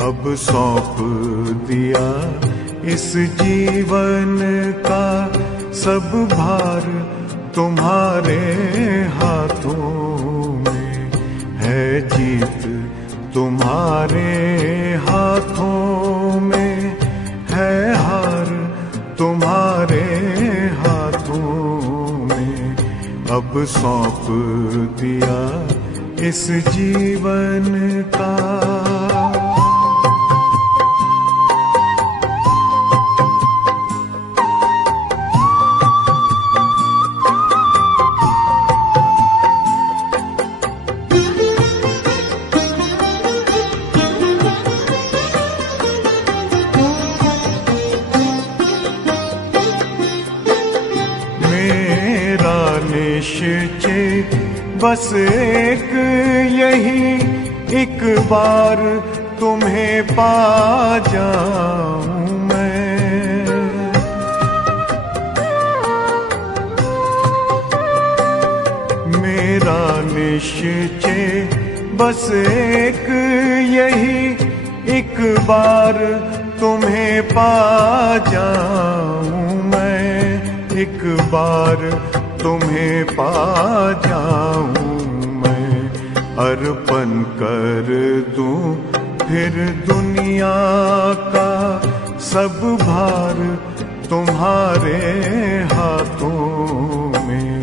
अब सौंप दिया इस जीवन का सब भार तुम्हारे हाथों में है। जीत तुम्हारे हाथों में है, हार तुम्हारे हाथों में। अब सौंप दिया इस जीवन का। निश्चय बस एक यही, एक बार तुम्हें पा जाऊं मैं। मेरा निश्चय बस एक यही, एक बार तुम्हें पा जाऊं मैं। एक बार तुम्हें पा जाऊं मैं। अर्पण कर दूं फिर दुनिया का सब भार तुम्हारे हाथों में।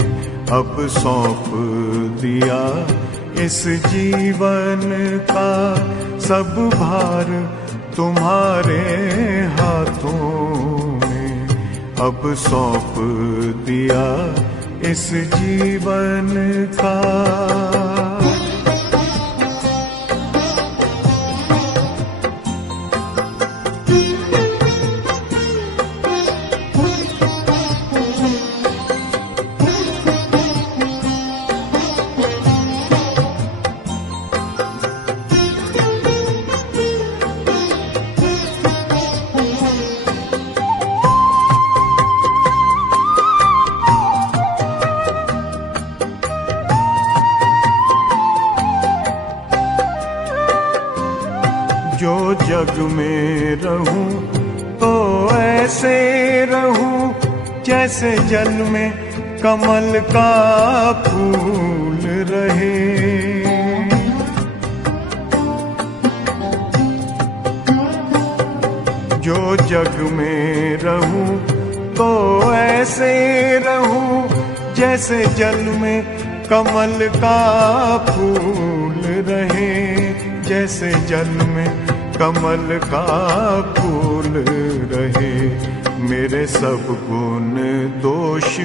अब सौंप दिया इस जीवन का सब भार तुम्हारे हाथों में। अब सौंप दिया इस जीवन का। जो जग में रहूं तो ऐसे रहूं जैसे जल में कमल का फूल रहे। जो जग में रहूं तो ऐसे रहूं जैसे जल में कमल का फूल रहे। जैसे जल में कमल का फूल रहे। मेरे सब गुण दोष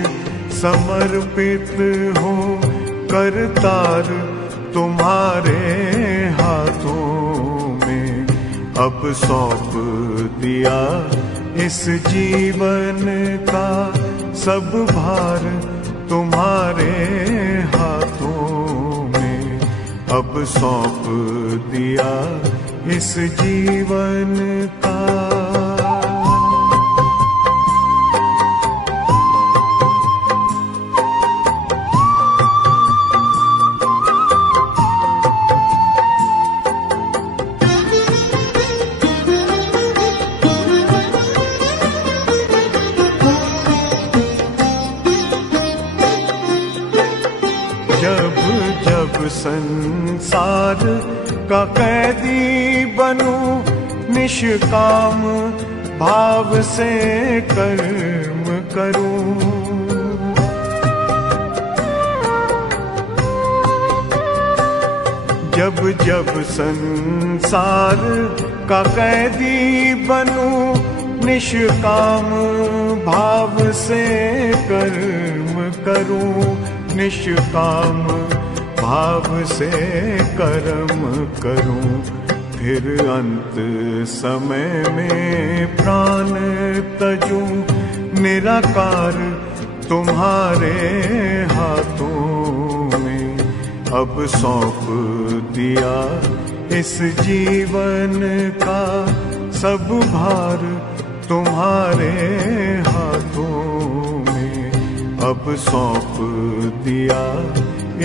समर्पित हो करतार तुम्हारे हाथों में। अब सौंप दिया इस जीवन का सब भार तुम्हारे हाथों में। अब सौंप दिया इस जीवन का। जब जब संसार का कैदी बनूं निष्काम भाव से कर्म करूं। जब जब संसार का कैदी बनूं निष्काम भाव से कर्म करूं। निष्काम भाव से कर्म करूं। फिर अंत समय में प्राण तजूं निराकार तुम्हारे हाथों में। अब सौंप दिया इस जीवन का सब भार तुम्हारे हाथों में। अब सौंप दिया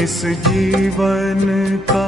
इस जीवन का।